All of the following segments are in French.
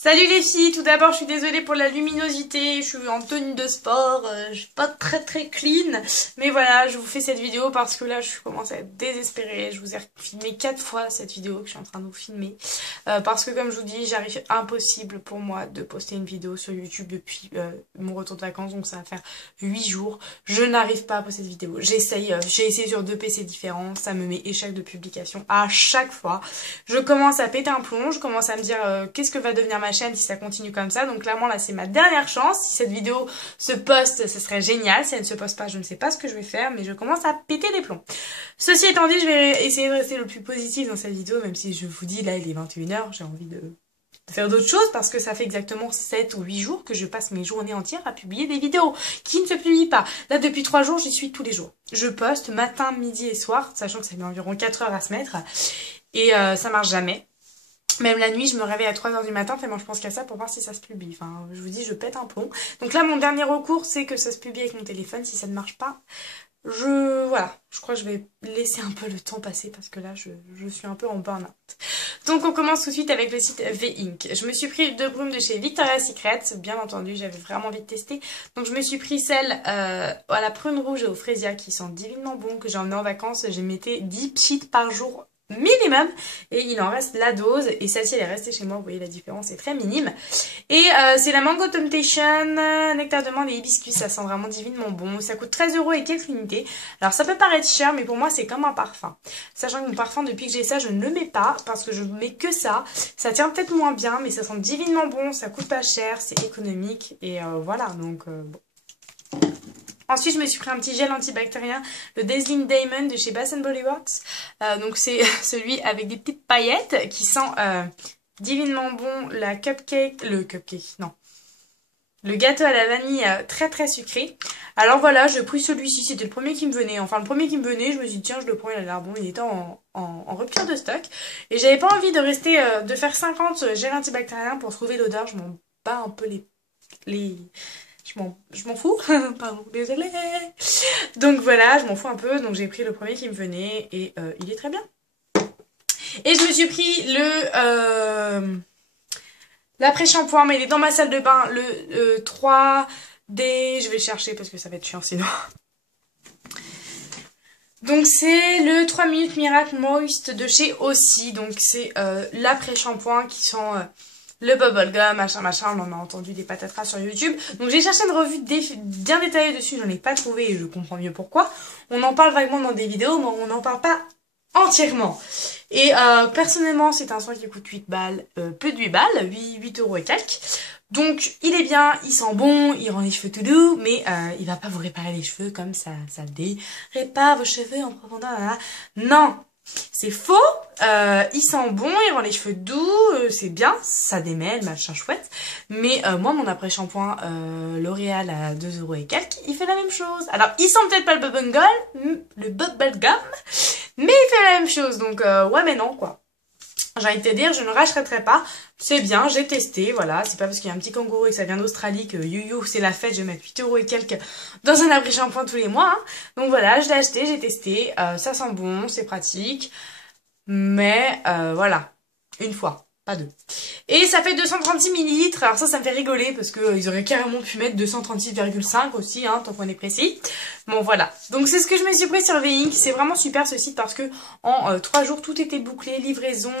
Salut les filles, tout d'abord je suis désolée pour la luminosité, je suis en tenue de sport, je suis pas très clean, mais voilà, je vous fais cette vidéo parce que là je commence à être désespérée, je vous ai filmé 4 fois cette vidéo que je suis en train de vous filmer, parce que comme je vous dis, j'arrive impossible pour moi de poster une vidéo sur YouTube depuis mon retour de vacances, donc ça va faire 8 jours, je n'arrive pas à poster cette vidéo, j'ai essayé sur 2 PC différents, ça me met échec de publication à chaque fois, je commence à péter un plomb, je commence à me dire qu'est-ce que va devenir ma chaîne si ça continue comme ça. Donc clairement là c'est ma dernière chance. Si cette vidéo se poste, ce serait génial. Si elle ne se poste pas, je ne sais pas ce que je vais faire, mais je commence à péter les plombs. Ceci étant dit, je vais essayer de rester le plus positif dans cette vidéo, même si je vous dis là il est 21h, j'ai envie de faire d'autres choses parce que ça fait exactement 7 ou 8 jours que je passe mes journées entières à publier des vidéos qui ne se publient pas. Là depuis 3 jours, j'y suis tous les jours. Je poste matin, midi et soir, sachant que ça met environ 4 heures à se mettre et ça marche jamais. Même la nuit, je me réveille à 3 h du matin tellement je pense qu'à ça pour voir si ça se publie. Enfin, je vous dis, je pète un plomb. Donc là, mon dernier recours, c'est que ça se publie avec mon téléphone. Si ça ne marche pas, voilà. Je crois que je vais laisser un peu le temps passer parce que là, je suis un peu en burn-out. Donc on commence tout de suite avec le site V-Ink. Je me suis pris 2 brumes de chez Victoria's Secret. Bien entendu, j'avais vraiment envie de tester. Donc je me suis pris celle à la prune rouge et au frésia qui sont divinement bons, que j'ai emmené en vacances. J'ai mettais 10 sheets par jour minimum et il en reste la dose et celle-ci elle est restée chez moi, vous voyez la différence est très minime et c'est la Mango Temptation nectar de menthe et hibiscus, ça sent vraiment divinement bon, ça coûte 13 € et quelques unités. Alors ça peut paraître cher mais pour moi c'est comme un parfum, sachant que mon parfum depuis que j'ai ça je ne le mets pas parce que je mets que ça tient peut-être moins bien mais ça sent divinement bon, ça coûte pas cher, c'est économique et voilà donc bon. Ensuite, je me suis pris un petit gel antibactérien, le Dazzling Diamond de chez Bath Body Works. Donc c'est celui avec des petites paillettes qui sent divinement bon le gâteau à la vanille très sucré. Alors voilà, je pris celui-ci, c'était le premier qui me venait. Enfin, le premier qui me venait, je me suis dit tiens, je le prends, il a l'air bon, il était en rupture de stock. Et j'avais pas envie de rester, de faire 50 gels antibactériens pour trouver l'odeur, je m'en bats un peu les... Je m'en fous, pardon, désolée. Donc voilà, je m'en fous un peu, donc j'ai pris le premier qui me venait et il est très bien. Et je me suis pris l'après-shampoing, mais il est dans ma salle de bain, le 3D, je vais le chercher parce que ça va être chiant sinon. Donc c'est le 3 minutes Miracle Moist de chez Aussie, donc c'est l'après-shampoing qui sent... le bubblegum, machin, on en a entendu des patatras sur YouTube. Donc j'ai cherché une revue bien détaillée dessus, j'en ai pas trouvé et je comprends mieux pourquoi. On en parle vaguement dans des vidéos, mais on n'en parle pas entièrement. Et personnellement, c'est un soin qui coûte 8 balles, peu de 8 balles, 8 € et quelques. Donc il est bien, il sent bon, il rend les cheveux tout doux, mais il va pas vous réparer les cheveux comme ça répare vos cheveux en profondeur. Là. Non! C'est faux, il sent bon, il rend les cheveux doux, c'est bien, ça démêle, machin chouette. Mais moi, mon après-shampoing L'Oréal à 2 € et quelques, il fait la même chose. Alors, il sent peut-être pas le bubblegum, mais il fait la même chose. Donc, ouais, mais non, quoi. J'ai envie de te dire, je ne rachèterai pas. C'est bien, j'ai testé, voilà. C'est pas parce qu'il y a un petit kangourou et que ça vient d'Australie que c'est la fête, je vais mettre 8 € et quelques dans un après-shampoing tous les mois. Hein. Donc voilà, je l'ai acheté, j'ai testé. Ça sent bon, c'est pratique. Mais voilà, une fois, pas deux. Et ça fait 236 ml. Alors ça me fait rigoler parce qu'ils auraient carrément pu mettre 236,5 aussi, hein, tant qu'on est précis. Bon voilà, donc c'est ce que je me suis pris sur V-Ink. C'est vraiment super ce site parce que en 3 jours tout était bouclé, livraison,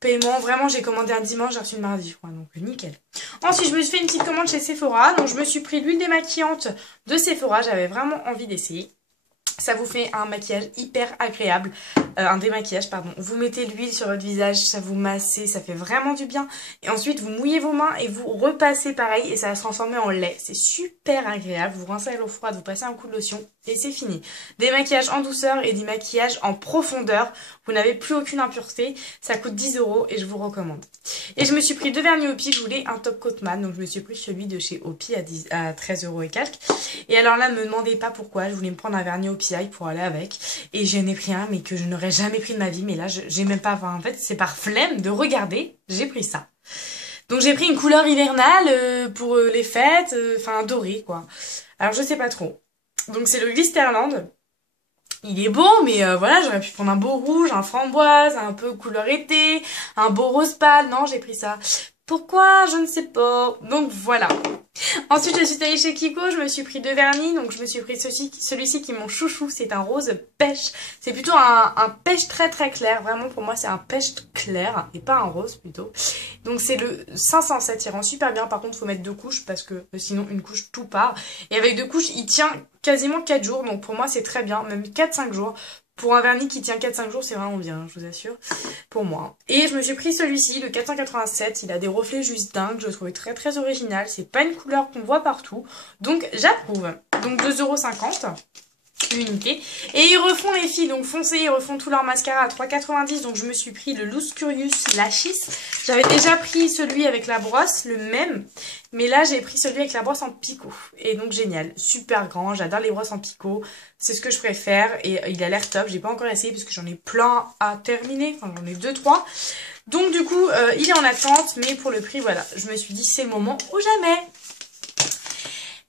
paiement. Vraiment j'ai commandé un dimanche, j'ai reçu le mardi je crois, donc nickel. Ensuite je me suis fait une petite commande chez Sephora. Donc je me suis pris l'huile démaquillante de Sephora, j'avais vraiment envie d'essayer. Ça vous fait un maquillage hyper agréable, un démaquillage pardon. Vous mettez l'huile sur votre visage, ça vous masse, ça fait vraiment du bien. Et ensuite vous mouillez vos mains et vous repassez pareil et ça va se transformer en lait. C'est super agréable, vous rincez à l'eau froide, vous passez un coup de lotion et c'est fini. Des maquillages en douceur et des maquillages en profondeur, vous n'avez plus aucune impureté, ça coûte 10 € et je vous recommande. Et je me suis pris 2 vernis Opi, je voulais un top coat mat, donc je me suis pris celui de chez Opi à 13 € et quelques. Et alors là, ne me demandez pas pourquoi, je voulais me prendre un vernis Opi pour aller avec et j'en ai pris un mais que je n'aurais jamais pris de ma vie, mais là j'ai même pas, en fait c'est par flemme de regarder, j'ai pris ça. Donc j'ai pris une couleur hivernale pour les fêtes, enfin doré quoi. Alors je sais pas trop. Donc c'est le Glisterland. Il est beau, mais voilà, j'aurais pu prendre un beau rouge, un framboise, un peu couleur été, un beau rose pâle. Non, j'ai pris ça. Pourquoi? Je ne sais pas. Donc voilà. Ensuite, je suis allée chez Kiko, je me suis pris 2 vernis. Donc je me suis pris celui-ci qui est mon chouchou, c'est un rose pêche. C'est plutôt un pêche très très clair. Vraiment pour moi c'est un pêche clair et pas un rose plutôt. Donc c'est le 507, il rend super bien. Par contre il faut mettre 2 couches parce que sinon une couche tout part. Et avec 2 couches il tient quasiment 4 jours. Donc pour moi c'est très bien, même 4-5 jours. Pour un vernis qui tient 4-5 jours, c'est vraiment bien, je vous assure, pour moi. Et je me suis pris celui-ci, le 487, il a des reflets juste dingues, je le trouvais très très original, c'est pas une couleur qu'on voit partout, donc j'approuve. Donc 2,50 € l'unité. Et ils refont les filles, donc foncez, ils refont tout leur mascara à 3,90 €, donc je me suis pris le Loose Curious Lashes. J'avais déjà pris celui avec la brosse, le même, mais là j'ai pris celui avec la brosse en picot. Et donc génial, super grand, j'adore les brosses en picot, c'est ce que je préfère et il a l'air top. J'ai pas encore essayé parce que j'en ai plein à terminer, enfin j'en ai 2-3. Donc du coup il est en attente, mais pour le prix voilà, je me suis dit c'est le moment ou jamais.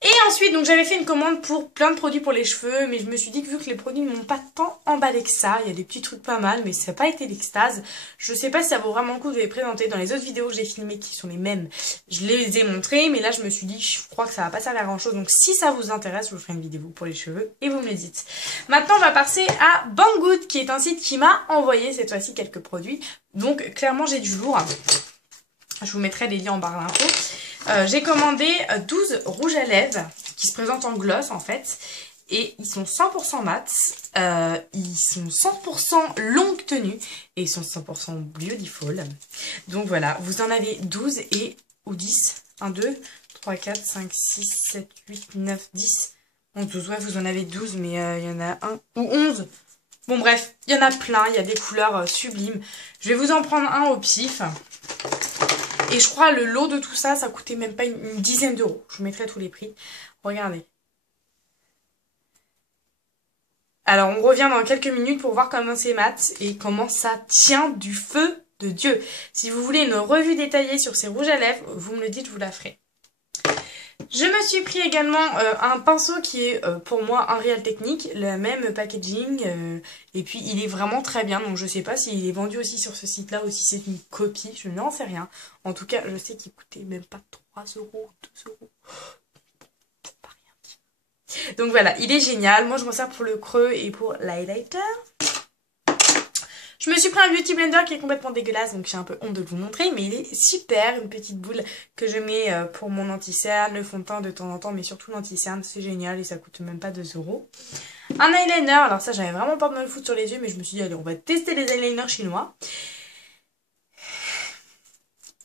Et ensuite, donc j'avais fait une commande pour plein de produits pour les cheveux, mais je me suis dit que vu que les produits ne m'ont pas tant emballé que ça, il y a des petits trucs pas mal, mais ça n'a pas été l'extase. Je sais pas si ça vaut vraiment le coup de les présenter dans les autres vidéos que j'ai filmées qui sont les mêmes. Je les ai montrées, mais là je me suis dit, je crois que ça va pas servir à grand chose. Donc si ça vous intéresse, je vous ferai une vidéo pour les cheveux et vous me le dites. Maintenant, on va passer à Banggood, qui est un site qui m'a envoyé cette fois-ci quelques produits. Donc clairement, j'ai du lourd. Je vous mettrai les liens en barre d'infos. J'ai commandé 12 rouges à lèvres qui se présentent en gloss en fait. Et ils sont 100% mat. Ils sont 100% longue tenue. Et ils sont 100% beautiful. Donc voilà, vous en avez 12 ou 10. 1, 2, 3, 4, 5, 6, 7, 8, 9, 10. 11, 12, ouais, vous en avez 12, mais il y en a un ou 11. Bon bref, il y en a plein, il y a des couleurs sublimes. Je vais vous en prendre un au pif. Et je crois le lot de tout ça, ça coûtait même pas une dizaine d'euros. Je vous mettrai tous les prix. Regardez. Alors on revient dans quelques minutes pour voir comment c'est mat et comment ça tient du feu de Dieu. Si vous voulez une revue détaillée sur ces rouges à lèvres, vous me le dites, je vous la ferai. Je me suis pris également un pinceau qui est pour moi un Real Technique, le même packaging, et puis il est vraiment très bien, donc je sais pas s'il est vendu aussi sur ce site là ou si c'est une copie, je n'en sais rien. En tout cas, je sais qu'il coûtait même pas 3 €, 2 €, pas rien. Donc voilà, il est génial, moi je m'en sers pour le creux et pour l'highlighter. Je me suis pris un Beauty Blender qui est complètement dégueulasse, donc j'ai un peu honte de vous montrer, mais il est super, une petite boule que je mets pour mon anti-cerne, le fond de teint de temps en temps, mais surtout l'anti-cerne, c'est génial et ça coûte même pas 2 €. Un eyeliner, alors ça j'avais vraiment pas de me le foutre sur les yeux, mais je me suis dit allez on va tester les eyeliners chinois.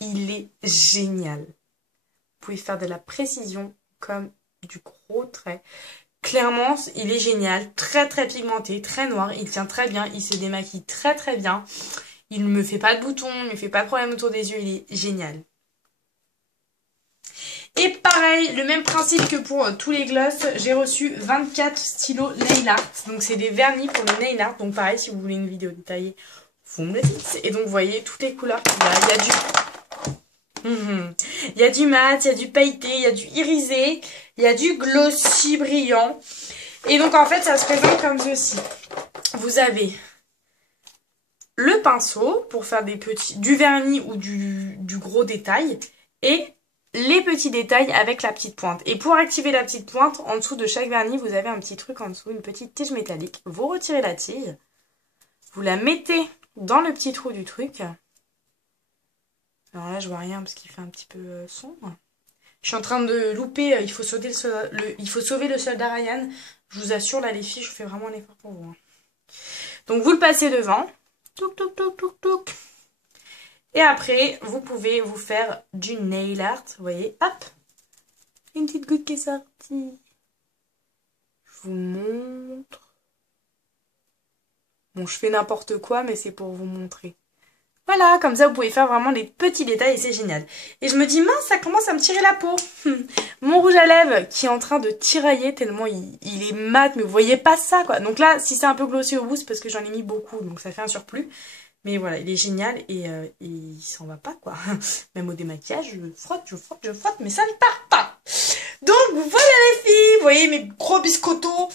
Il est génial. Vous pouvez faire de la précision comme du gros trait. Clairement, il est génial, très très pigmenté, très noir, il tient très bien, il se démaquille très très bien. Il ne me fait pas de boutons, il ne me fait pas de problème autour des yeux, il est génial. Et pareil, le même principe que pour tous les gloss, j'ai reçu 24 stylos nail art. Donc c'est des vernis pour le nail art, donc pareil, si vous voulez une vidéo détaillée, vous me le dites. Et donc vous voyez toutes les couleurs qu'il y a, il y a du... Il y a du mat, il y a du pailleté, il y a du irisé, il y a du glossy brillant. Et donc en fait ça se présente comme ceci. Vous avez le pinceau pour faire du vernis ou du gros détail. Et les petits détails avec la petite pointe. Et pour activer la petite pointe, en dessous de chaque vernis, vous avez un petit truc en dessous, une petite tige métallique. Vous retirez la tige, vous la mettez dans le petit trou du truc. Alors là, je vois rien parce qu'il fait un petit peu sombre. Je suis en train de louper, il faut sauver le soldat Ryan. Je vous assure, là, les filles, je fais vraiment un effort pour vous. Donc, vous le passez devant. Touc, touc, touc, touc, touc. Et après, vous pouvez vous faire du nail art. Vous voyez, hop. Une petite goutte qui est sortie. Je vous montre. Bon, je fais n'importe quoi, mais c'est pour vous montrer. Voilà, comme ça vous pouvez faire vraiment des petits détails et c'est génial. Et je me dis, mince, ça commence à me tirer la peau. Mon rouge à lèvres qui est en train de tirailler tellement il est mat, mais vous voyez pas ça quoi. Donc là, si c'est un peu glossy au bout, c'est parce que j'en ai mis beaucoup, donc ça fait un surplus. Mais voilà, il est génial et il s'en va pas quoi. Même au démaquillage, je frotte, mais ça ne part pas. Donc voilà les filles, vous voyez mes gros biscottos.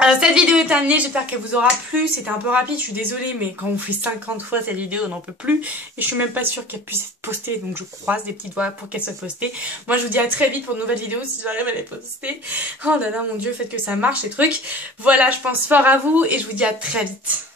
Cette vidéo est terminée, j'espère qu'elle vous aura plu. C'était un peu rapide, je suis désolée, mais quand on fait 50 fois cette vidéo, on n'en peut plus. Et je suis même pas sûre qu'elle puisse être postée, donc je croise des petits doigts pour qu'elle soit postée. Moi, je vous dis à très vite pour de nouvelles vidéos si j'arrive à les poster. Oh là là, mon Dieu, faites que ça marche, ces trucs. Voilà, je pense fort à vous et je vous dis à très vite.